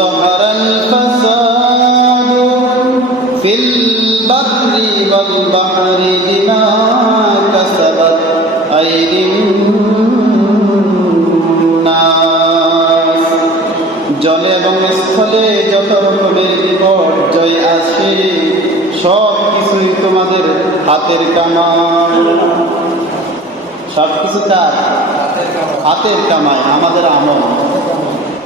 ظهر الفساد في البر والبحر بما كسبت أيدي الناس জলে এবং স্থলে যত রকমের বিপর্যয় আসে সব কিছুই তোমাদের হাতের কামাই। সব কিছু তার হাতের কামাই, আমাদের আমল।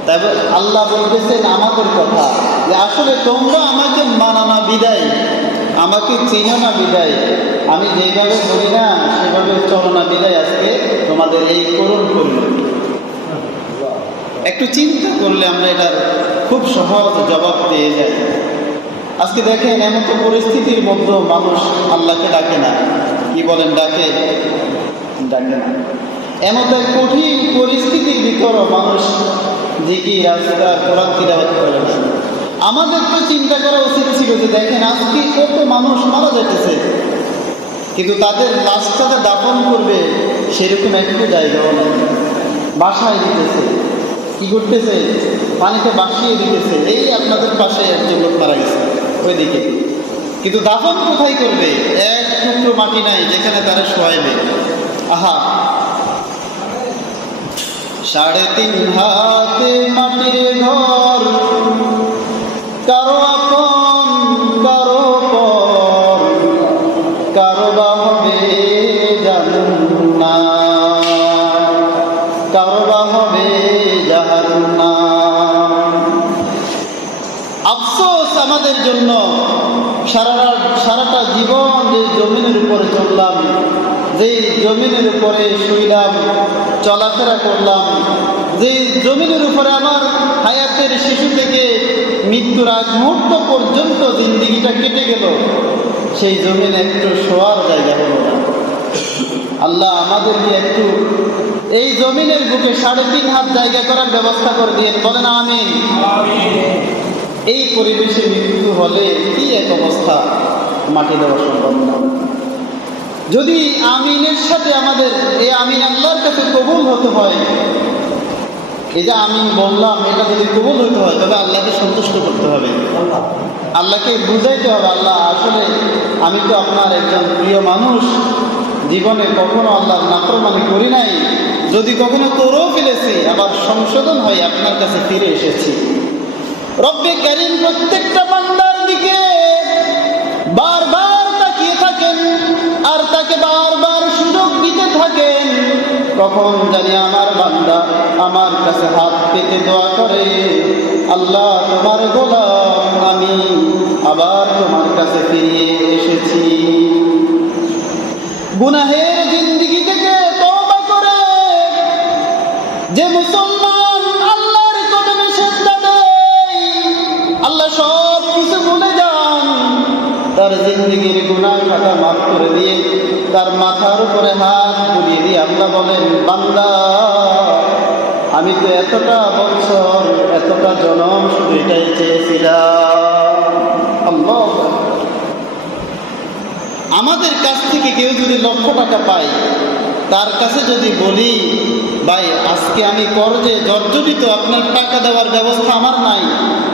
তবে আল্লাহ বলতেছেন আমাদের কথা যে আসলে তোমরা আমাকে মানা না বিদায়, আমাকে চিনো না বিদায়, আমি যেভাবে বলি না সেভাবে চলো না বিদায় আজকে তোমাদের এই করুণ করলো। একটু চিন্তা করলে আমরা এটার খুব সহজ জবাব পেয়ে যাই। আজকে দেখেন এমন তো পরিস্থিতির মধ্যে মানুষ আল্লাহকে ডাকে না। কি বলেন, ডাকে না। এমন তো কঠিন পরিস্থিতির ভিতরে মানুষ জিকির আজকার কোরআন তিলাওয়াত করে না। আমাদের তো চিন্তা করা উচিত ছিল যে দেখেন আজকে কত মানুষ মারা যাইতেছে, কিন্তু তাদের লাশটাকে দাফন করবে সেরকম একটু জায়গাও নেই। বাসায় দিতেছে, কি করতেছে, পানিতে বাসিয়ে দিতেছে। এই আপনাদের পাশে একজন লোক মারা গেছে ওইদিকে, কিন্তু দাফন কোথায় করবে? এক টুকরো মাটি নাই যেখানে তারা শোয়াইবে। আহা, 3.5 হাতে মাটির ঘর, কারো আপন কারো পর, কারো বা হবে জান্নাত, কারো বা হবে জাহান্নাম। আফসোস আমাদের জন্য, সারাটা জীবন যে জমিনের উপরে চললাম, যে জমিনের উপরে শুইলাম, চলাফেরা করলাম, যে জমিনের উপরে আমার হায়াতের শিশু থেকে মৃত্যুর আগ মুহূর্ত পর্যন্ত জিন্দিগিটা কেটে গেল, সেই জমিনে একটু শোয়ার জায়গা হলো না। আল্লাহ আমাদেরকে একটু এই জমিনের বুকে 3.5 হাত জায়গা করার ব্যবস্থা করে দিয়ে বলেন আমিন। এই পরিবেশে মৃত্যু হলে কি এক অবস্থা, মাটি দেওয়া সম্ভব না। যদি আমিনের সাথে আমাদের এই আমিন আল্লাহর কাছে কবুল হতে হয়, এই যে আমিন বললাম এটা যদি কবুল হতে হয় তবে আল্লাহকে সন্তুষ্ট করতে হবে, আল্লাহকে বুঝাইতে হবে আল্লাহ আসলে আমি তো আপনার একজন প্রিয় মানুষ, জীবনে কখনো আল্লাহর নাফরমানি করি নাই, যদি কখনো করেও ফেলেছি আবার সংশোধন হয়ে আপনার কাছে ফিরে এসেছি। রব্বে কারীম প্রত্যেকটা বান্দার দিকে বারবার তাকিয়ে থাকেন আর তাকে বারবার সুযোগ দিতে থাকেন, কখন জানি আমার বান্দা আমার কাছে হাত পেতে দোয়া করে, আল্লাহ তোমার গোলাম আমি আবার তোমার কাছে ফিরে এসেছি। গুনাহের জিন্দেগি থেকে তওবা করে যে মুসলমান আল্লাহর কদমে সিজদা দেয়, আল্লাহ সব কিছু ভুলে যান, তার জিন্দেগির গুনাহ খাতা মাফ করে দিয়ে তার মাথার উপরে হাত বুলিয়ে দিয়ে আল্লাহ বলেন, বান্দা আমি তো এতটা বছর এতটা জনম শুধু এটাই চেয়েছিলাম। আল্লাহ, আমাদের কাছ থেকে কেউ যদি 1,00,000 টাকা পায়, তার কাছে যদি বলি ভাই আজকে আমি কর্জে জর্জরিত, আপনার টাকা দেওয়ার ব্যবস্থা আমার নাই,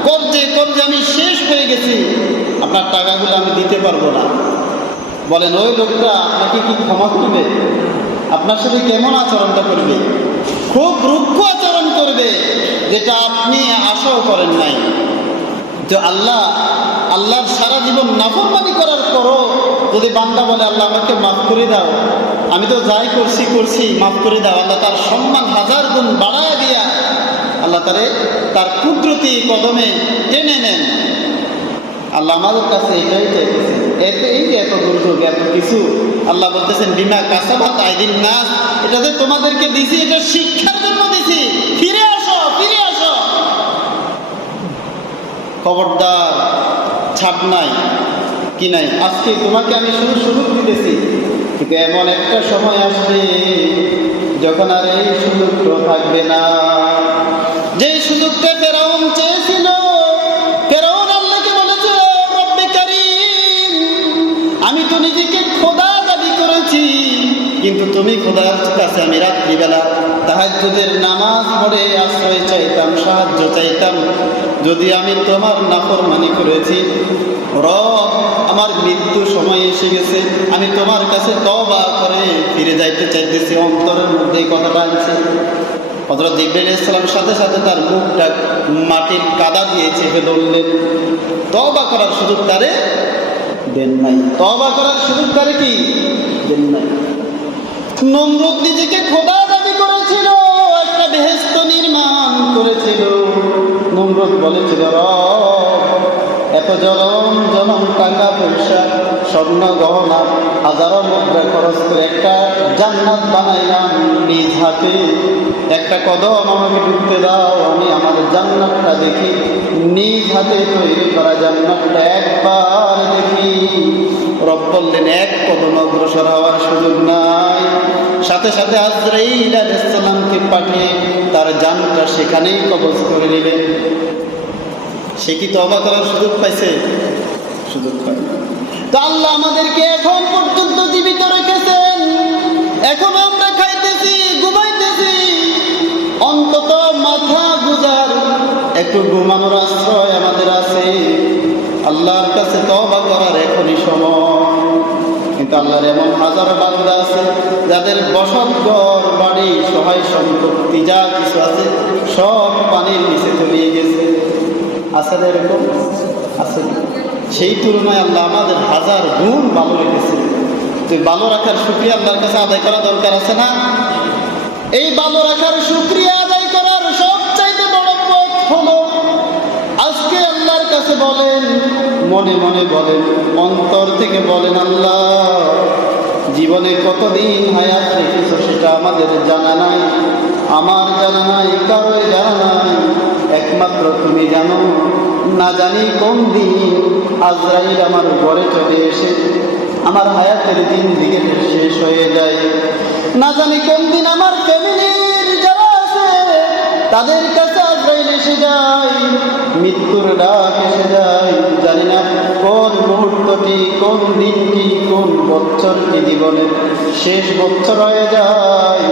কর্জে আমি শেষ হয়ে গেছি, আপনার টাকাগুলো আমি দিতে পারবো না, বলেন ওই লোকটা আপনাকে কি ক্ষমা করবে? আপনার সাথে কেমন আচরণটা করবে? খুব রুক্ষ আচরণ করবে, যেটা আপনি আশাও করেন নাই। তো আল্লাহর সারা জীবন নাফরমানি করার পরও যদি বান্দা বলে আল্লাহ আমাকে মাফ করে দাও, আমি তো যাই করছি মাফ করে দাও, আল্লাহ তার সম্মান 1000 গুণ বাড়ায় দিয়া আল্লাহ তার কুদরতি কদমে টেনে নেন। আল্লাহ আমাদের কাছে এটাই চাইতেছেন। এই যে এত দুর্যোগ এত কিছু, আল্লাহ বলতেছেন বিমা কাসাবাত আইদিন নাস, এটা যে তোমাদেরকে দিছি এটা শিক্ষার জন্য দিছি, ফিরে আসো। খবরদার, ছাড় নাই কি নাই, আজকে তোমাকে আমি শুধু সুযোগ দিতেছি, কিন্তু এমন একটা সময় আসবে যখন আর এই সুযোগটা থাকবে না। যেই সুযোগটা ফেরাউন চেয়েছিল, ফেরাউন আল্লাহকে বলেছিল রব্বে কারীম আমি তো নিজেকে খোদা দাবি করেছি, কিন্তু তুমি খোদার কাছে আমি রাত্রিবেলা তাহাজ্জুদের নামাজ পড়ে আশ্রয় চাইতাম, সাহায্য চাইতাম, যদি আমি তোমার নাফরমানি করেছি, রব আমার মৃত্যু সময় এসে গেছে, আমি তোমার কাছে তওবা করে ফিরে যাইতে চাইতেছি, অন্তরের মধ্যে এই কথাটা আনছে। হযরত জিবরাইল আলাইহিস সালাম সাথে সাথে তার মুখটা মাটির কাদা দিয়ে চেপে ধরলেন। তওবা করার সুযোগ তারে দেন নাই, তওবা করার সুযোগ তারে কি দেন নাই। নমরুদ নিজেকে খোদা দাবি করেছিল, একটা বেহেশত নির্মাণ করেছিল। নমরুদ বলেছিল, রব এত জনম জনম টাকা পয়সা স্বর্ণ গহনা হাজারো মুদ্রা খরচ করে একটা জান্নাত বানাইলাম নিজ হাতে, একটা কদম আমাকে ঢুকতে দাও, আমি আমার জান্নাতটা দেখি, নিজ হাতে তৈরি করা জান্নাতটা একবার দেখি। রব বললেন, এক কদম অগ্রসর হওয়ার সুযোগ নাই। সাথে সাথে আজরাইল আলাইহিস সালামকে পাঠিয়ে তার জানটা সেখানেই কবজ করে নিলেন। সে কি তওবা করার সুযোগ পাইছে? সুযোগ পায় না। তো আল্লাহ আমাদেরকে এখন পর্যন্ত জীবিত রেখেছেন, এখন আমরা খাইতেছি, ঘুমাইতেছি, অন্তত মাথা গুজার একটু ঘুমানোর আশ্রয় আমাদের আছে। আল্লাহর কাছে তওবা করার এখনই সময়। কিন্তু আল্লাহর এমন হাজারো বান্দা আছে যাদের বসত ঘর বাড়ি সহায় সম্পত্তি যা কিছু আছে সব পানির নিচে তলিয়ে গেছে। আছে না এরকম? আছে। সেই তুলনায় আল্লাহ আমাদের হাজার গুণ ভালো রেখেছে। তো ভালো রাখার শুকরিয়া আল্লাহর কাছে আদায় করা দরকার আছে না? এই ভালো রাখার শুকরিয়া আদায় করার সবচাইতে বড় পথ হলো আজকে আল্লাহর কাছে বলেন, মনে মনে বলেন, অন্তর থেকে বলেন, আল্লাহ জীবনে কতদিন হায়াত রেখেছো সেটা আমাদের জানা নাই, আমার জানা নাই, কারোই জানা নাই, একমাত্র তুমি জানো। না জানি কোন দিন আজরাইল আমার ঘরে চলে এসে আমার হায়াতের দিন দিকে শেষ হয়ে যায়। না জানি কোন দিন আমার ফ্যামিলির যারা আছে তাদের কাছে আজরাইল এসে যায়, মৃত্যুর ডাক এসে যায়। জানি না কোন মুহূর্তটি, কোন দিনটি, কোন বছরটি জীবনের শেষ বছর হয়ে যায়।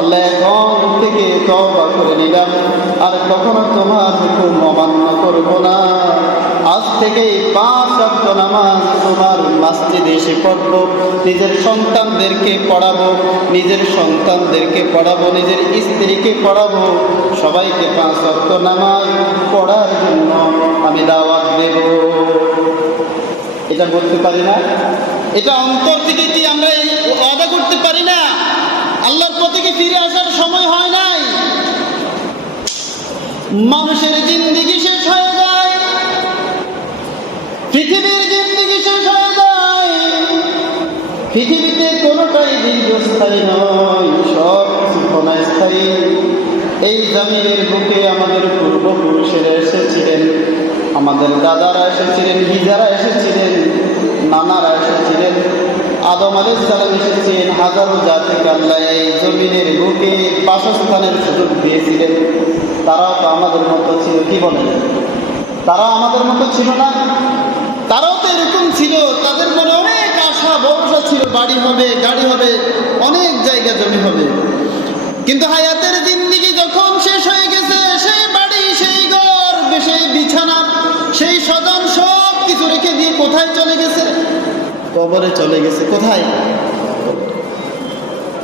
আল্লাহ এখন থেকে তওবা করে নিলাম, আর কখনো তোমার হুকুম অমান্য করব না। আজ থেকে 5 ওয়াক্ত নামাজ তোমার মসজিদে এসে পড়ব, নিজের সন্তানদেরকে পড়াবো, নিজের সন্তানদেরকে পড়াবো, নিজের স্ত্রীকে পড়াবো, সবাইকে 5 ওয়াক্ত নামাজ পড়ার জন্য আমি দাওয়াত দেব। এটা বলতে পারি না? এটা অন্তর থেকে কি আমরা ওয়াদা করতে পারি না? আল্লাহর পথে কি ফিরে আসার সময় হয় নাই? মানুষের জিন্দেগি শেষ হয়ে যায়, পৃথিবীর জিন্দেগি শেষ হয়ে যায়। পৃথিবীতে কোনোটাই দীর্ঘস্থায়ী নয়, সব কিছু ক্ষণস্থায়ী। এই জমিনের বুকে আমাদের পূর্বপুরুষেরা এসেছিলেন, আমাদের দাদারা এসেছিলেন, হিজারা এসেছিলেন, নানারা এসেছিলেন, আদম আলাইহিস সালাম এসেছেন। হাজারো জাতিকে আল্লাহ এই জমিনের বুকে বাসস্থানের সুযোগ দিয়েছিলেন। তারাও তো আমাদের মতো ছিল, কি বলেন? তারাও আমাদের মতো ছিল না? তারাও তো এরকম ছিল, তাদের মনে অনেক আশা ভরসা ছিল, বাড়ি হবে, গাড়ি হবে, অনেক জায়গা জমি হবে। কিন্তু হায়াতের জিন্দেগি যখন শেষ হয়ে গেছে, সেই বাড়ি, সেই ঘর, সেই বিছানা, সেই স্বজন সব কিছু রেখে দিয়ে কোথায় চলে গেছে? কবরে চলে গেছে। কোথায়?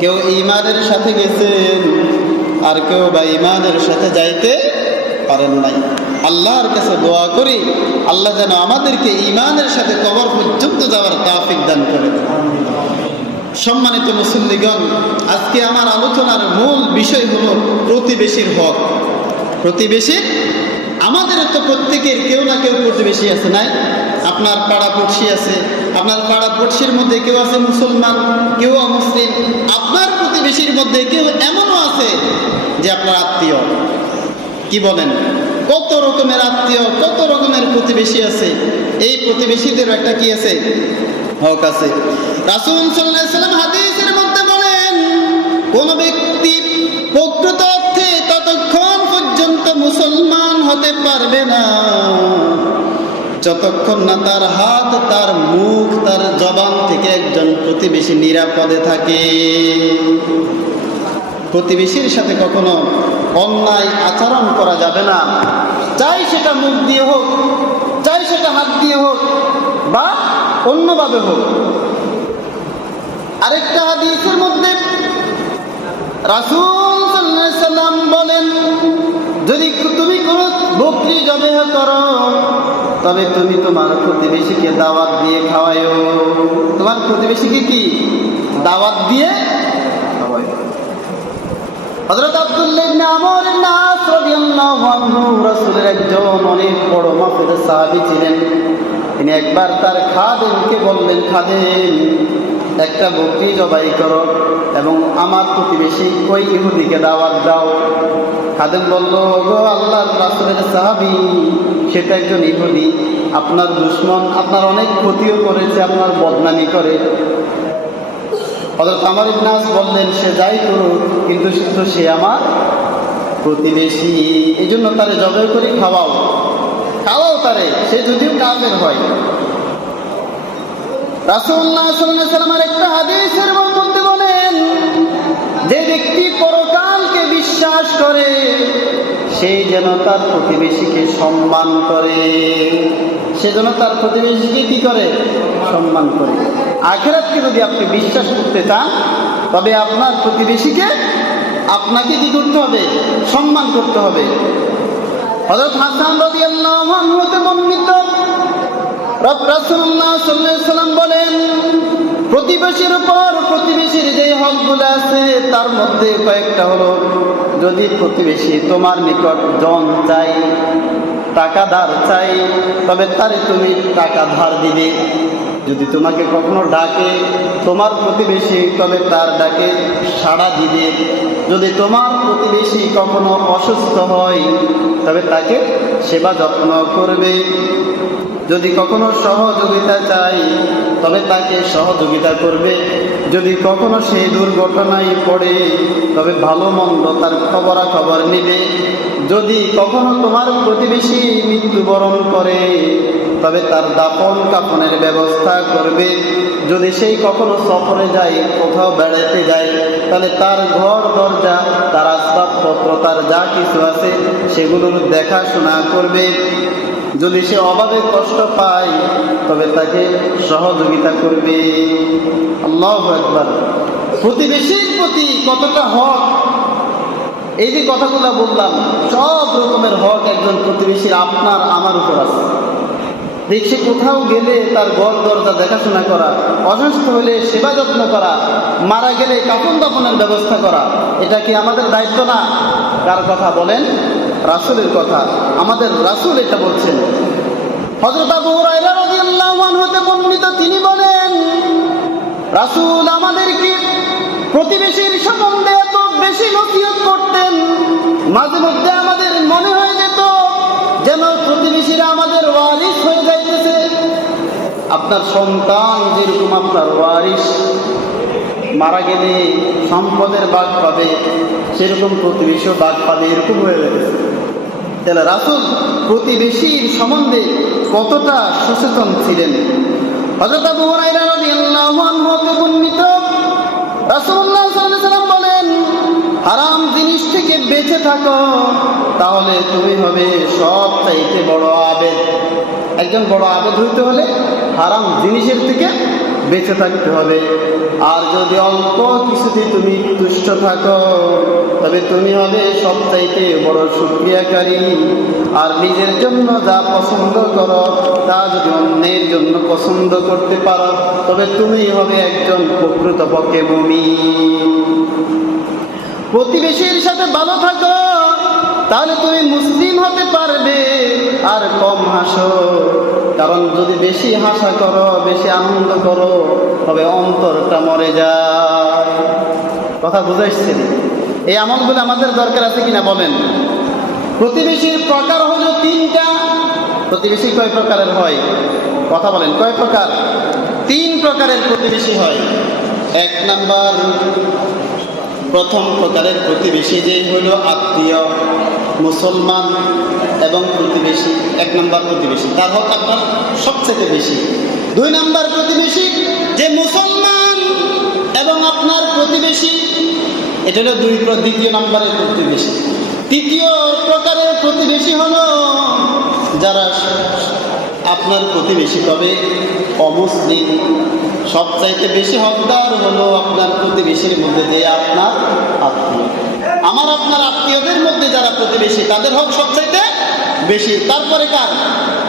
কেউ ঈমানের সাথে গেছেন, আর কেউ বা ঈমানের সাথে যাইতে পারেন নাই। আল্লাহর কাছে দোয়া করি, আল্লাহ যেন আমাদেরকে ঈমানের সাথে কবর পর্যন্ত যাওয়ার তৌফিক দান করেন। সম্মানিত মুসল্লিগণ, আজকে আমার আলোচনার মূল বিষয় হলো প্রতিবেশীর হক। প্রতিবেশী, আমাদের তো প্রত্যেকের কেউ না কেউ প্রতিবেশী আছে, নাই? আপনার পাড়াপড়শি আছে, আপনার পাড়াপড়শির মধ্যে কেউ আছে মুসলমান, কেউ অমুসলিম। আপনার প্রতিবেশীর মধ্যে কেউ এমনও আছে যে আপনার আত্মীয়। কি বলেন? কত রকমের আত্মীয়, কত রকমের প্রতিবেশী আছে। এই প্রতিবেশীদের একটা কি আছে? হক আছে। রাসূল সাল্লাল্লাহু আলাইহি ওয়াসাল্লাম হাদিসের মধ্যে বলেন, কোন ব্যক্তি প্রকৃত অর্থে ততক্ষণ পর্যন্ত মুসলমান হতে পারবে না যতক্ষণ না তার হাত, তার মুখ, তার জবান থেকে একজন প্রতিবেশী নিরাপদে থাকে। প্রতিবেশীর সাথে কখনো অন্যায় আচরণ করা যাবে না, চাই সেটা মুখ দিয়ে হোক, চাই সেটা হাত দিয়ে হোক বা অন্যভাবে হোক। আরেকটা হাদিসের মধ্যে রাসূল সাল্লাল্লাহু আলাইহি সাল্লাম বলেন, যদি তুমি কোনো বকরি জবেহ করো তবে তুমি তোমার প্রতিবেশীকে দাওয়াত দিয়ে খাওয়ায়ো। তোমার প্রতিবেশীকে কি দাওয়াত দিয়ে খাওয়ায়ো। হযরত আব্দুল্লাহ ইবনে আমর ইবনে আস রাদিয়াল্লাহু আনহু রাসূলের একজন অনেক বড় মাপের সাহাবী ছিলেন। তিনি একবার তার খাদেমকে বললেন, খাদেম একটা বকরি জবাই করো এবং আমার প্রতিবেশী ওই ইহুদিকে দাওয়াত দাও। খাদেম বলল, গো আল্লাহর রাসূলের সাহাবী, সেটা একজন ইহুদি, আপনার দুশমন, আপনার অনেক ক্ষতিও করেছে, আপনার বদনামি করে। হযরত আমর ইবনে আস বললেন, সে যাই করুক কিন্তু সে আমার প্রতিবেশী, এই জন্য তারে জবাই করে খাওয়াও তারে, সে যদিও কাফের হয়। রাসূলুল্লাহ সাল্লাল্লাহু আলাইহি ওয়াসাল্লাম একটা হাদিসের মধ্যে বলেন, যে ব্যক্তি পরকালকে বিশ্বাস করে সে যেন তার প্রতিবেশীকে সম্মান করে, সে যেন তার প্রতিবেশীকে কি করে? সম্মান করে। আখিরাতকে যদি আপনি বিশ্বাস করতে চান তবে আপনার প্রতিবেশীকে আপনাকে কি করতে হবে? সম্মান করতে হবে। হযরত হাসান রাদিয়াল্লাহু আনহু হতে বর্ণিত, রাসূলুল্লাহ সাল্লাল্লাহু আলাইহি ওয়াসাল্লাম বলেন, প্রতিবেশীর উপর প্রতিবেশীর যে হকগুলো আছে তার মধ্যে কয়েকটা হলো, যদি প্রতিবেশী তোমার নিকট জন চাই, টাকা ধার চাই, তবে তারে তুমি টাকা ধার দিবে। যদি তোমাকে কখনো ডাকে তোমার প্রতিবেশী, তবে তার ডাকে সাড়া দিবে। যদি তোমার প্রতিবেশী কখনো অসুস্থ হয় তবে তাকে সেবা যত্ন করবে। যদি কখনো সহযোগিতা চাই তবে তাকে সহযোগিতা করবে। যদি কখনো সে দুর্ঘটনায় পড়ে তবে ভালো মন্দ তার খবরাখবর নেবে। যদি কখনো তোমার প্রতিবেশী মৃত্যুবরণ করে তবে তার দাফন কাফনের ব্যবস্থা করবে। যদি সেই কখনো সফরে যায়, কোথাও বেড়াতে যায়, তাহলে তার ঘর দরজা, তার আসবাবপত্র, তার যা কিছু আছে সেগুলোর দেখাশোনা করবে। যদি সে অভাবে কষ্ট পায় তবে তাকে সহযোগিতা করবে। আল্লাহু আকবার। প্রতিবেশীর প্রতি কতটা হক, এই যে কথাগুলো বললাম, সব রকমের হক একজন প্রতিবেশীর আপনার আমার উপর আছে। দেখছে কোথাও গেলে তার ঘর দরজা দেখাশোনা করা, অসুস্থ হলে সেবা যত্ন করা, মারা গেলে কাফন দাফনের ব্যবস্থা করা, এটা কি আমাদের দায়িত্ব না? কার কথা বলেন? রাসূলের কথা। আমাদের রাসূল এটা বলছেন। হযরত আবু হুরায়রা রাদিয়াল্লাহু আনহু হতে বর্ণিত, তিনি বলেন, রাসূল আমাদেরকে প্রতিবেশীর সম্বন্ধে এত বেশি নসিহত করতেন, মাঝে মধ্যে আমাদের মনে হয়ে যেত যেন প্রতিবেশীরা আমাদের ওয়ারিস হয়ে যাইতেছে। আপনার সন্তান যেরকম আপনার ওয়ারিস, মারা গেলে সম্পদের ভাগ পাবে, সেরকম প্রতিবেশীও ভাগ পাবে, এরকম হয়ে গেছে। তাহলে রাসূল প্রতিবেশীর সম্বন্ধে কতটা সচেতন ছিলেন। হযরত আবু হুরায়রা রাদিয়াল্লাহু আনহু হতে বর্ণিত, রাসূলুল্লাহ সাল্লাল্লাহু আলাইহি ওয়াসাল্লাম বলেন, হারাম জিনিস থেকে বেঁচে থাকো, তাহলে তুমি হবে সবচাইতে বড় আবেদ। একজন বড় আবেদ হইতে হলে হারাম জিনিসের থেকে বেঁচে থাকতে হবে। আর যদি অল্প কিছুতে তুমি তুষ্ট থাকো তবে তুমি হবে সবচাইতে বড় শুকরিয়াকারী। আর নিজের জন্য যা পছন্দ করো তা যদি অন্যের জন্য পছন্দ করতে পারো তবে তুমি হবে একজন প্রকৃতপক্ষে মুমিন। প্রতিবেশীর সাথে ভালো থাকো, তাহলে তুমি মুসলিম হতে পারবে। আর কম হাসো, কারণ যদি বেশি হাসা করো, বেশি আনন্দ করো তবে অন্তরটা মরে যায়। কথা বুঝাইছেন? এই আমলগুলো আমাদের দরকার আছে কিনা বলেন? প্রতিবেশীর প্রকার হলো তিনটা। প্রতিবেশী কয় প্রকারের হয়? কথা বলেন, কয় প্রকার? তিন প্রকারের প্রতিবেশী হয়। এক নাম্বার, প্রথম প্রকারের প্রতিবেশী যে হলো আত্মীয়, মুসলমান এবং প্রতিবেশী, এক নাম্বার প্রতিবেশী, তার হক আপনার সবচেয়ে বেশি। দুই নাম্বার প্রতিবেশী যে মুসলমান এবং আপনার প্রতিবেশী, এটা হলো দ্বিতীয় নম্বরের প্রতিবেশী। তৃতীয় প্রকারের প্রতিবেশী হলো যারা আপনার প্রতিবেশী তবে অমুসলিম। সবচাইতে বেশি হকদার হলো আপনার প্রতিবেশীর মধ্যে যে আপনার আত্মীয়। আমার আপনার আত্মীয়দের মধ্যে যারা প্রতিবেশী তাদের হক সবচাইতে বেশি। তারপরে কার?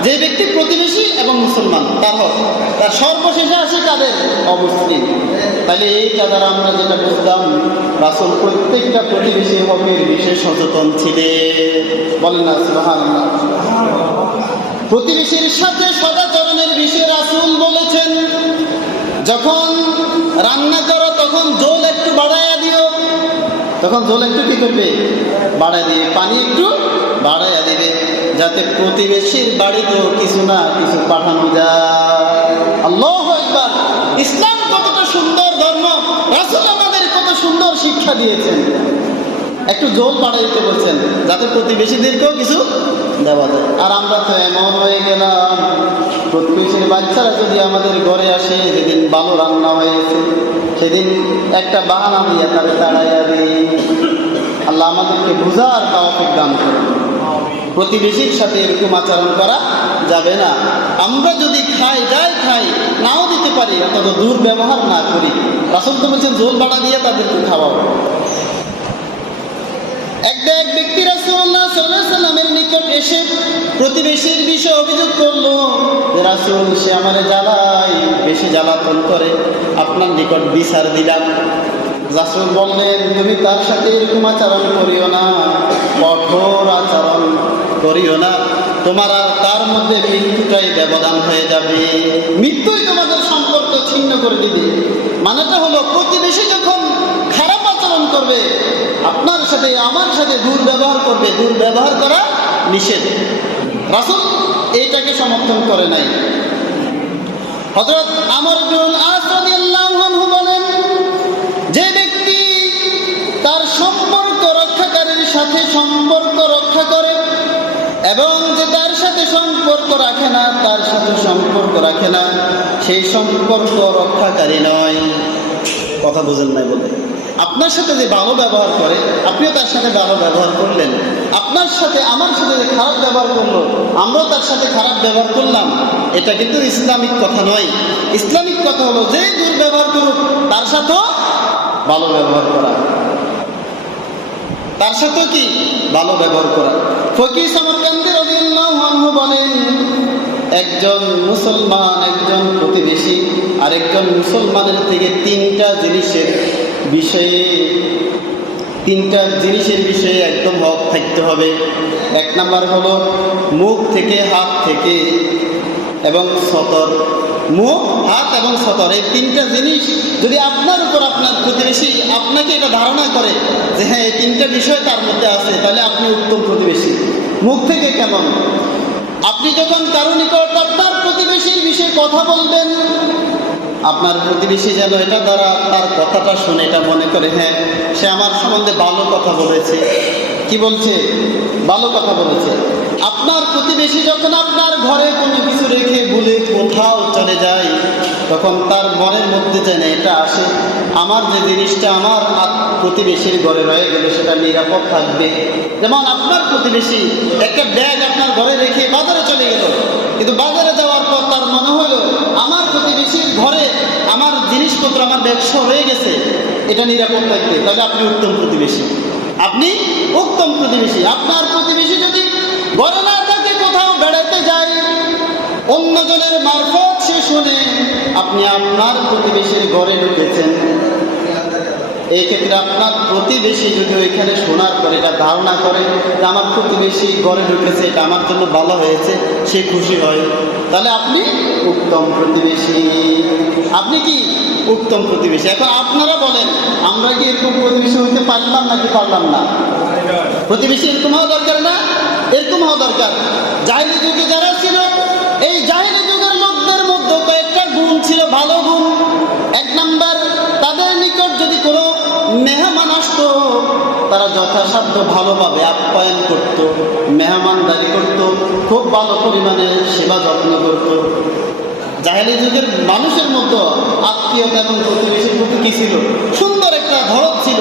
যে ব্যক্তি প্রতিবেশী এবং মুসলমান তার হক। তার সর্বশেষে আসে তাদের অমুসলিম। তাহলে এইটা দ্বারা আমরা যেটা বুঝলাম, রাসূল প্রত্যেকটা প্রতিবেশীর হকের বিশেষ সচেতন ছিলেন। বলেন না সুবহানাল্লাহ। প্রতিবেশীর সাথে সদাচরণের বিষয়ে রাসূল বলেছেন, যখন রান্না করো তখন জল একটু বাড়াইয়া দিও। তখন জল একটু কি করবে? বাড়াই দিবে। পানি একটু বাড়াইয়া দিবে, যাতে প্রতিবেশীর বাড়িতেও কিছু না কিছু পাঠানো যায়। আল্লাহু আকবার। ইসলাম কতটা সুন্দর ধর্ম, রাসূল আমাদের কত সুন্দর শিক্ষা দিয়েছেন। একটু জল বাড়াই দিতে বলছেন যাতে প্রতিবেশীদেরকেও কিছু দেওয়া যায়। আর আমরা তো এমন হয়ে গেলাম, প্রতিবেশীর বাচ্চারা যদি আমাদের ঘরে আসে, যেদিন ভালো রান্না হয়েছে সেদিন একটা বাহানা দিয়ে তারা দাঁড়াইয়া দিই। আল্লাহ আমাদেরকে বুঝার তৌফিক দান করুন। প্রতিবেশীর সাথে এরকম আচরণ করা যাবে না। আমরা যদি খাই নাও দিতে পারি, অন্তত দুর্ব্যবহার না করি। রাসূল তো বলছেন জল বাড়া দিয়ে তাদেরকে খাওয়াবো। এক ব্যক্তি রাসূলুল্লাহ সাল্লাল্লাহু আলাইহি ওয়াসাল্লামের নিকট এসে প্রতিবেশীর বিষয়ে অভিযোগ করলো যে রাসূল, সে আমারে জ্বালায়, বেশি জ্বালাতন করে, আপনার নিকট বিচার দিলাম। রাসূল বললেন, তুমি তার সাথে এরকম আচরণ করিও না, কঠোর আচরণ করিও না। তোমার আর তার মধ্যে মৃত্যুটাই ব্যবধান হয়ে যাবে, মৃত্যুই তোমাদের সম্পর্ক ছিন্ন করে দিবে। মানেটা হলো, প্রতিবেশী যখন খারাপ আচরণ করবে আপনার সাথে, আমার সাথে দুর্ব্যবহার করবে, দুর্ব্যবহার করা নিষেধ। রাসূল এইটাকে সমর্থন করে নাই। হযরত আমর ইবনুল আস রাদিয়াল্লাহু আনহু বলেন, যে ব্যক্তি তার সম্পর্ক রক্ষাকারীর সাথে সম্পর্ক রক্ষা করে এবং যে তার সাথে সম্পর্ক রাখে না, তার সাথে সম্পর্ক রাখে না, সেই সম্পর্ক রক্ষাকারী নয়। কথা বুঝেন নাই বলে, আপনার সাথে যে ভালো ব্যবহার করে আপনিও তার সাথে ভালো ব্যবহার করলেন, আপনার সাথে আমার সাথে যে খারাপ ব্যবহার করলো আমরাও তার সাথে খারাপ ব্যবহার করলাম, এটা কিন্তু ইসলামিক কথা নয়। ইসলামিক কথা হলো, যে দুর্ব্যবহার করুক তার সাথেও ভালো ব্যবহার করা, তার সাথেও কি ভালো ব্যবহার করা। ফকিহ সামরকান্দি রাদিয়াল্লাহু আনহু বলেন, একজন মুসলমান, একজন প্রতিবেশী আরেকজন মুসলমানের থেকে তিনটা জিনিসের বিষয়ে একদম হক থাকতে হবে। এক নাম্বার হলো মুখ থেকে, হাত থেকে এবং সতর। মুখ, হাত এবং সতর, এই তিনটা জিনিস যদি আপনার উপর আপনার প্রতিবেশী আপনাকে এটা ধারণা করে যে হ্যাঁ এই তিনটা বিষয় তার মধ্যে আছে, তাহলে আপনি উত্তম প্রতিবেশী। মুখ থেকে কেমন? আপনি যখন কারো নিকট আপনার প্রতিবেশীর বিষয়ে কথা বলবেন, আপনার প্রতিবেশী যেন এটা দ্বারা তার কথাটা শুনে এটা মনে করে হ্যাঁ সে আমার সম্বন্ধে ভালো কথা বলেছে। কি বলছে? ভালো কথা বলেছে। আপনার প্রতিবেশী যখন আপনার ঘরে কোনো কিছু রেখে ভুলে কোথাও চলে যায়, তখন তার মনের মধ্যে যেন এটা আসে, আমার যে জিনিসটা আমার প্রতিবেশীর ঘরে রয়ে গেলে সেটা নিরাপদ থাকবে। যেমন আপনার প্রতিবেশী একটা ব্যাগ আপনার ঘরে রেখে বাজারে চলে গেল, কিন্তু বাজারে যাওয়ার পর তার মনে হলো আমার প্রতিবেশীর ঘরে আমার জিনিসপত্র, আমার ব্যাগ সহ রয়ে গেছে, এটা নিরাপদ থাকবে, তাহলে আপনি উত্তম প্রতিবেশী। আপনি উত্তম প্রতিবেশী। আপনার প্রতিবেশী যদি ঘরে না থাকে, কোথাও বেড়াতে যায়, অন্যজনের মারফত সে শুনে আপনি আপনার প্রতিবেশীর ঘরে ঢুকেছেন, এই ক্ষেত্রে আপনার প্রতিবেশী যদি ওইখানে শোনার পরে এটা ধারণা করে যে আমার প্রতিবেশী ঘরে ঢুকেছে, এটা আমার জন্য ভালো হয়েছে, সে খুশি হয়, তাহলে আপনি উত্তম প্রতিবেশী। আপনি কি উত্তম প্রতিবেশী। এখন আপনারা বলেন, আমরা কি এরকম প্রতিবেশী হইতে পারলাম নাকি পারলাম না? প্রতিবেশী এরকম হওয়া দরকার না? এরকম হওয়া দরকার। জাহেলি যুগে যারা ছিল, এই জাহেলি যুগের লোকদের মধ্যে কয়েকটা গুণ ছিল, ভালো গুণ। এক নাম্বার, তাদের নিকট যদি কোনো মেহমান আসতো, তারা যথাসাধ্য ভালোভাবে আপ্যায়ন করত, মেহমানদারি করত, খুব ভালো পরিমাণে সেবা যত্ন করত। জাহেলি যুগের মানুষের মতো আত্মীয়তা এবং প্রতিবেশীর প্রতি কি ছিল? সুন্দর একটা ধরত ছিল,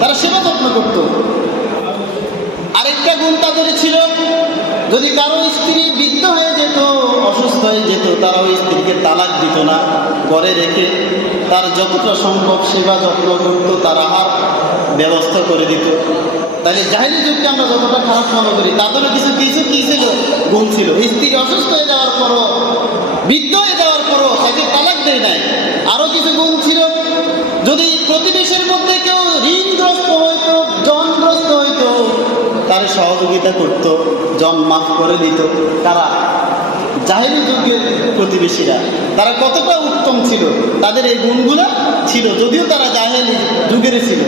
তারা সেবা যত্ন করত। আরেকটা গুণ তাদের ছিল, যদি কারো স্ত্রী বৃদ্ধ হয়ে যেত, অসুস্থ হয়ে যেত, তারা ওই স্ত্রীকে তালাক দিত না, ঘরে রেখে তার যতটা সম্ভব সেবা যত্ন করত, তারা আর ব্যবস্থা করে দিত। তাহলে জাহেলি যুগকে আমরা যতটা খারাপ মনে করি, তাদেরও কিছু কিছু কি ছিল, গুণ ছিল। স্ত্রী অসুস্থ হয়ে যাওয়ার পরও, বৃদ্ধ হয়ে যাওয়ার পরও তাকে তালাক দেয় নাই। আরও কিছু গুণ ছিল, যদি প্রতিবেশীর মধ্যে কেউ ঋণগ্রস্ত হইতো, জনগ্রস্ত হইতো, তার সহযোগিতা করত, জন মাফ করে দিত। তারা জাহেলি যুগের প্রতিবেশীরা তারা কতটা উত্তম ছিল, তাদের এই গুণগুলো ছিল, যদিও তারা জাহেলি যুগের ছিল।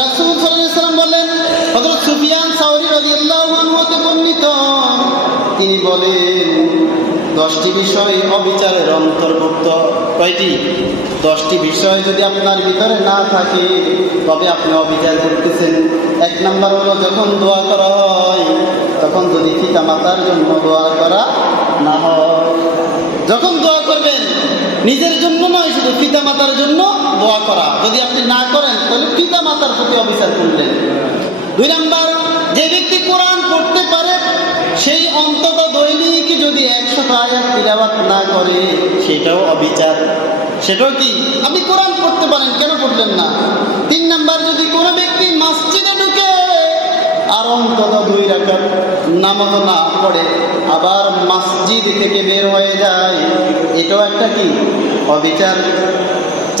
রাসূল সাল্লাল্লাহু আলাইহি ওয়াসাল্লাম বলেন, হযরত সুফিয়ান সাওরী রাদিয়াল্লাহু আনহু হতে বর্ণিত, তিনি বলেন 10টি বিষয় অবিচারের অন্তর্ভুক্ত। কয়টি? 10টি বিষয় যদি আপনার ভিতরে না থাকে তবে আপনি অবিচার করতেছেন। 1 নাম্বার হলো, যখন দোয়া করা হয় তখন যদি পিতা মাতার জন্য দোয়া করা না হয়। যখন দোয়া করবেন নিজের জন্য নয়, শুধু পিতা মাতার জন্য দোয়া করা যদি আপনি না করেন তাহলে পিতা মাতার প্রতি অবিচার করলেন। 2 নাম্বার, যে ব্যক্তি কোরআন পড়তে পারে সেই অন্তত দৈনিক যদি 100 আয়াত তিলাওয়াত না করে সেটাও অবিচার। সেটাও কি? আপনি কোরআন পড়তে পারেন, কেন পড়লেন না? 3 নাম্বার, যদি কোনো ব্যক্তি মসজিদে ঢুকে আর অন্তত 2 রাকাত নামাজ না পড়ে আবার মসজিদ থেকে বের হয়ে যায়, এটাও একটা কি? অবিচার।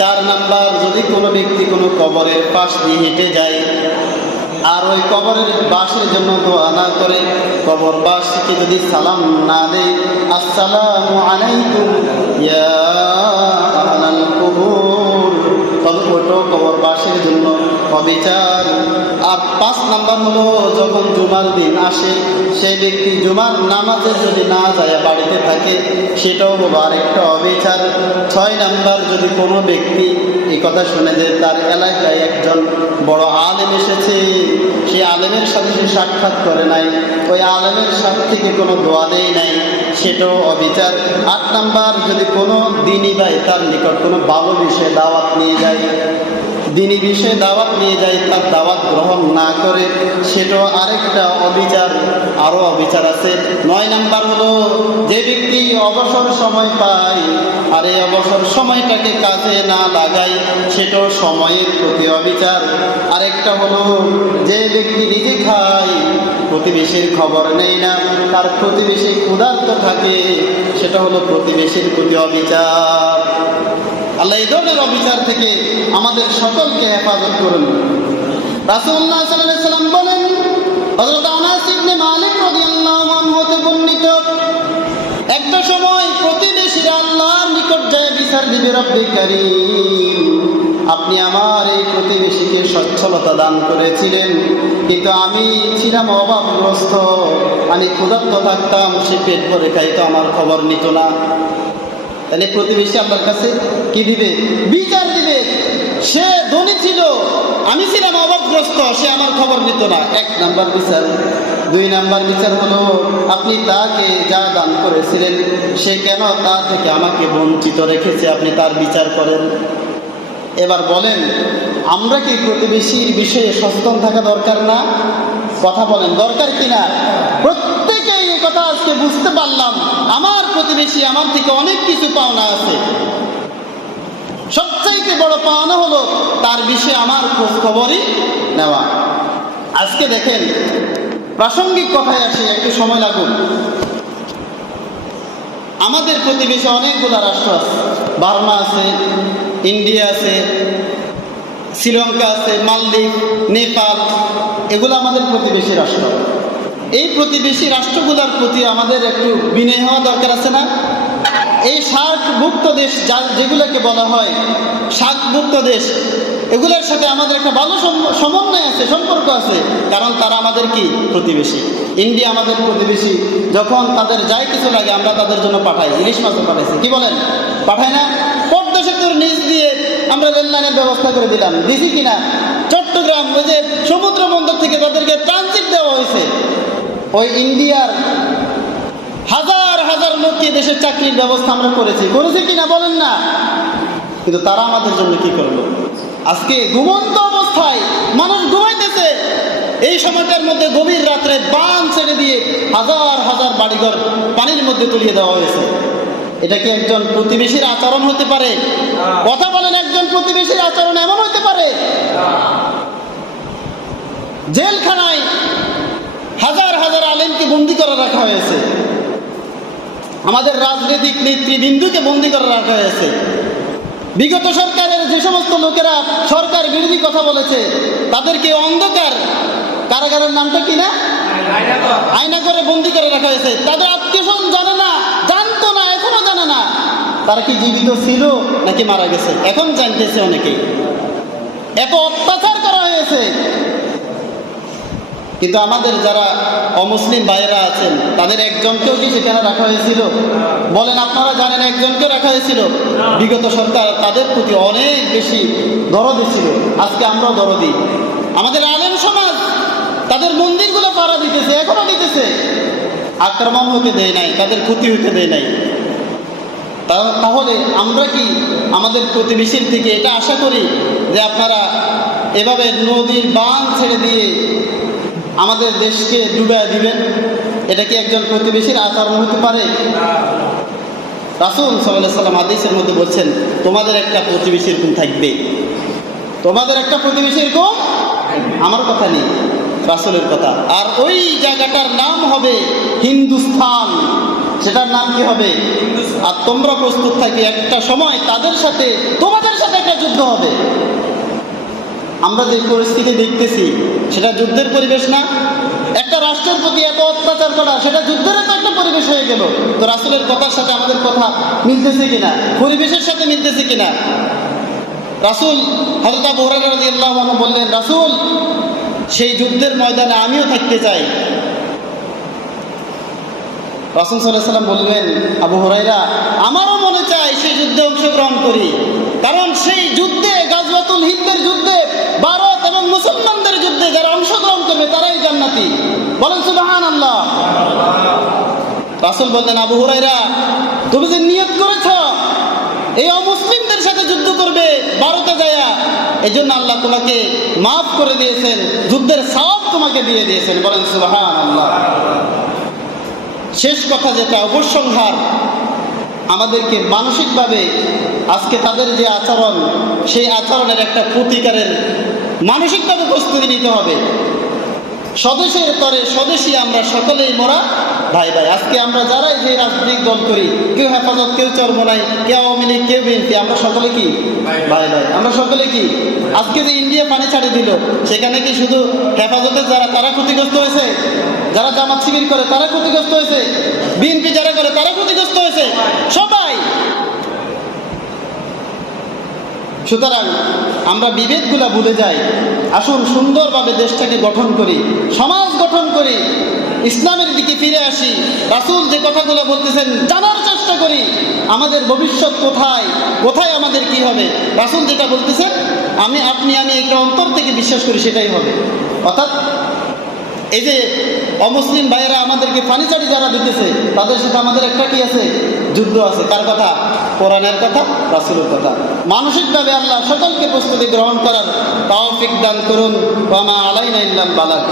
4 নাম্বার, যদি কোনো ব্যক্তি কোনো কবরের পাশ দিয়ে হেঁটে যায় আর ওই কবরের বাসের জন্য দোয়া না করে, কবর বাসকে যদি সালাম না দেয়, আসসালামু আলাইকুম ইয়া আহলাল কুবুর, তবে ওটাও কবর বাসের জন্য অবিচার। আর 5 নাম্বার হলো, যখন জুমার দিন আসে সেই ব্যক্তি জুমার নামাজে যদি না যায় বাড়িতে থাকে, সেটাও হলো আরেকটা অবিচার। 6 নাম্বার, যদি কোনো ব্যক্তি এই কথা শুনে যে তার এলাকায় একজন বড় আলেম এসেছে, সেই আলেমের সাথে সে সাক্ষাৎ করে নাই, ওই আলেমের সাথে থেকে কোনো দোয়া দেয় নাই, সেটাও অবিচার। 8 নাম্বার, যদি কোনো দিনী ভাই তার নিকট কোনো ভালো বিষয়ে দাওয়াত নিয়ে যায়, দিনী বিষয়ে দাওয়াত নিয়ে যায়, তার দাওয়াত গ্রহণ না করে, সেটাও আরেকটা অবিচার। আরও অবিচার আছে। 9 নাম্বার হলো, যে ব্যক্তি অবসর সময় পায় আর এই অবসর সময়টাকে কাজে না লাগায়, সেটাও সময়ের প্রতি অবিচার। আরেকটা হলো, যে ব্যক্তি নিজে খায় প্রতিবেশীর খবর নেই না, তার প্রতিবেশী ক্ষুধার্ত থাকে, সেটা হলো প্রতিবেশীর প্রতি অবিচার। আল্লাহ এই ধরনের অবিচার থেকে আমাদের সকলকে হেফাজত করুন। রাসূলুল্লাহ সাল্লাল্লাহু আলাইহি ওয়াসাল্লাম বলেন, হযরত আনাস ইবনে মালিক রাদিয়াল্লাহু আনহু হতে বর্ণিত, একটা সময় প্রতিবেশীরা আল্লাহর নিকট যায় বিচার দিবে, রব্বে কারীম, আপনি আমার এই প্রতিবেশীকে সচ্ছলতা দান করেছিলেন, কিন্তু আমি ছিলাম অভাবগ্রস্ত, আমি ক্ষুধার্ত থাকতাম, সে পেট ভরে খাইতো, আমার খবর নিত না। তাহলে প্রতিবেশী আল্লাহর কাছে কি দিবে? বিচার দিবে। সে ধনী ছিল, আমি ছিলাম অভাবগ্রস্ত, সে আমার খবর নিত না। 1 নাম্বার বিচার। 2 নাম্বার বিচার হলো, আপনি তাকে যা দান করেছিলেন সে কেন তা থেকে আমাকে বঞ্চিত রেখেছে, আপনি তার বিচার করেন। এবার বলেন, আমরা কি প্রতিবেশীর বিষয়ে সচেতন থাকা দরকার না? কথা বলেন, দরকার কিনা? প্রত্যেকেই এই কথা আজকে বুঝতে পারলাম, আমার প্রতিবেশী আমার থেকে অনেক কিছু পাওনা আছে। সবচাইতে বড় পাওনা হলো তার বিষয়ে আমার খোঁজ খবরই নেওয়া। আজকে দেখেন, প্রাসঙ্গিক কথায় আসে, একটু সময় লাগুক। আমাদের প্রতিবেশী অনেকগুলো রাষ্ট্র আছে, বার্মা আছে, ইন্ডিয়া আছে, শ্রীলঙ্কা আছে, মালদ্বীপ, নেপাল, এগুলো আমাদের প্রতিবেশী রাষ্ট্র। এই প্রতিবেশী রাষ্ট্রগুলোর প্রতি আমাদের একটু বিনয় হওয়া দরকার আছে না? এই সার্কভুক্ত দেশ যেগুলোকে বলা হয় সার্কভুক্ত দেশ, এগুলোর সাথে আমাদের একটা ভালো সমন্বয় আছে, সম্পর্ক আছে, কারণ তারা আমাদের কি? প্রতিবেশী। ইন্ডিয়া আমাদের প্রতিবেশী, যখন তাদের যাই কিছু লাগে আমরা তাদের জন্য পাঠাই, ইলিশ মাছও পাঠাইছি, কি বলেন? পাঠাই না? পদ্মা সেতুর নিচ দিয়ে আমরা রেল লাইনের ব্যবস্থা করে দিলাম, দিছি কিনা? চট্টগ্রাম ওই যে সমুদ্র বন্দর থেকে তাদেরকে ট্রানজিট দেওয়া হয়েছে, ওই ইন্ডিয়ার হাজার হাজার লোককে দেশের চাকরির ব্যবস্থা আমরা করেছি কিনা বলেন না? কিন্তু তারা আমাদের জন্য কি করলো? আজকে ঘুমন্ত অবস্থায় মানুষ ঘুমাইতেছে, এই সময়টার মধ্যে গভীর রাত্রে বান ছেড়ে দিয়ে হাজার হাজার বাড়িঘর পানির মধ্যে তলিয়ে দেওয়া হয়েছে। এটা কি একজন প্রতিবেশীর আচরণ হতে পারে? কথা বলেন, একজন প্রতিবেশীর আচরণ এমন হতে পারে? জেলখানায় হাজার হাজার আলেমকে বন্দী করে রাখা হয়েছে, আমাদের রাজনৈতিক নেতৃবৃন্দকে বন্দী করে রাখা হয়েছে। বিগত সরকারের যে সমস্ত লোকেরা সরকার বিরোধী কথা বলেছে তাদেরকে অন্ধকার কারাগারের নামটা কি না, আয়না করে বন্দী করে রাখা হয়েছে। তাদের আত্মীয়স্বজন জানে না, জানতো না, এখনো জানে না তারা কি জীবিত ছিল নাকি মারা গেছে, এখন জানতেছে অনেকেই। এত অত্যাচার করা হয়েছে। কিন্তু আমাদের যারা অমুসলিম ভাইয়েরা আছেন তাদের একজনকেও কি সেখানে রাখা হয়েছিল? বলেন, আপনারা জানেন একজনকেও রাখা হয়েছিল? বিগত সরকার তাদের প্রতি অনেক বেশি দরদি ছিল। আজকে আমরাও দরদি। আমাদের আলেম সমাজ তাদের মন্দিরগুলো পাড়া দিতেছে, এখনো দিতেছে, আক্রমণ হতে দেয় নাই, তাদের ক্ষতি হতে দেয় নাই। তাহলে আমরা কি আমাদের প্রতিবেশীর থেকে এটা আশা করি যে আপনারা এভাবে নদীর বাঁধ ছেড়ে দিয়ে আমাদের দেশকে ডুবাইয়া দিবেন? এটা কি একজন প্রতিবেশীর আচরণ হতে পারে? রাসূল সাল্লাল্লাহু আলাইহি ওয়াসাল্লাম হাদিসের মধ্যে বলছেন, তোমাদের একটা প্রতিবেশীর গুণ থাকবে, তোমাদের একটা প্রতিবেশীর গুণ, আমার কথা নেই, রাসূলের কথা। আর ওই জায়গাটার নাম হবে হিন্দুস্তান। সেটার নাম কি হবে? আর তোমরা প্রস্তুত থাকবে, একটা সময় তাদের সাথে তোমাদের সাথে একটা যুদ্ধ হবে। আমরা যে পরিস্থিতি দেখতেছি সেটা যুদ্ধের পরিবেশ না? একটা রাষ্ট্রের প্রতি এত অত্যাচার করা, সেটা যুদ্ধের তো একটা পরিবেশ হয়ে গেল। তো রাসূলের কথার সাথে আমাদের কথা মিলতেছে কিনা, পরিবেশের সাথে মিলতেছে কিনা? রাসূল হযরত আবু হুরায়রা রাদিয়াল্লাহু আনহু বললেন, রাসূল সেই যুদ্ধের ময়দানে আমিও থাকতে চাই। রাসূল সাল্লাল্লাহু আলাইহি ওয়াসাল্লাম বললেন, আবু হুরায়রা, আমারও মনে চায় সেই যুদ্ধে অংশগ্রহণ করি, কারণ সেই যুদ্ধে, গাজওয়াতুল হিন্দের যুদ্ধে, ভারত এবং মুসলমানদের যুদ্ধে যারা অংশগ্রহণ করবে তারাই জান্নাতি। বলেন সুবহানাল্লাহ। রাসূল বললেন, আবু হুরায়রা, তুমি যে নিয়ত করেছ এই অমুসলিমদের সাথে যুদ্ধ করবে ভারতে যায়া, এই জন্য আল্লাহ তোমাকে মাফ করে দিয়েছেন, যুদ্ধের সওয়াব তোমাকে দিয়ে দিয়েছেন। বলেন সুবহানাল্লাহ। শেষ কথা যেটা, উপসংহার, আমাদেরকে মানসিকভাবে আজকে তাদের যে আচরণ, সেই আচরণের একটা প্রতিকারের মানসিকভাবে প্রস্তুতি নিতে হবে। স্বদেশের তরে স্বদেশী আমরা সকলেই মোরা ভাই ভাই। আজকে আমরা যারাই যে রাজনৈতিক দল করি, কেউ হেফাজত, কেউ চরমোনাই, কেউ আওয়ামী লীগ, কেউ বিএনপি, আমরা সকলে কি ভাই ভাই? আমরা সকলে কি? আজকে যে ইন্ডিয়া পানি ছাড়ে দিল, সেখানে কি শুধু হেফাজতের যারা তারা ক্ষতিগ্রস্ত হয়েছে? যারা জামাত শিবির করে তারা ক্ষতিগ্রস্ত হয়েছে? বিএনপি যারা করে তারা ক্ষতিগ্রস্ত হয়েছে? সবাই। সুতরাং আমরা বিভেদগুলা ভুলে যাই, আসুন সুন্দরভাবে দেশটাকে গঠন করি, সমাজ গঠন করি, ইসলামের দিকে ফিরে আসি। রাসূল যে কথাগুলো বলতেছেন জানার চেষ্টা করি, আমাদের ভবিষ্যৎ কোথায়, কোথায় আমাদের কি হবে। রাসূল যেটা বলতেছেন আমি এটা অন্তর থেকে বিশ্বাস করি, সেটাই হবে। অর্থাৎ এই যে অমুসলিম ভাইয়েরা আমাদেরকে ফানিচারি যারা দিতেছে, তাদের সাথে আমাদের একটা কি আছে? যুদ্ধ আছে। কার কথা? কোরআনের কথা, রাসূলের কথা। মানসিকভাবে আল্লাহ সকলকে প্রস্তুতি গ্রহণ করার তৌফিক দান করুন। ওয়া মা আলাইনা ইল্লাল বালাগ।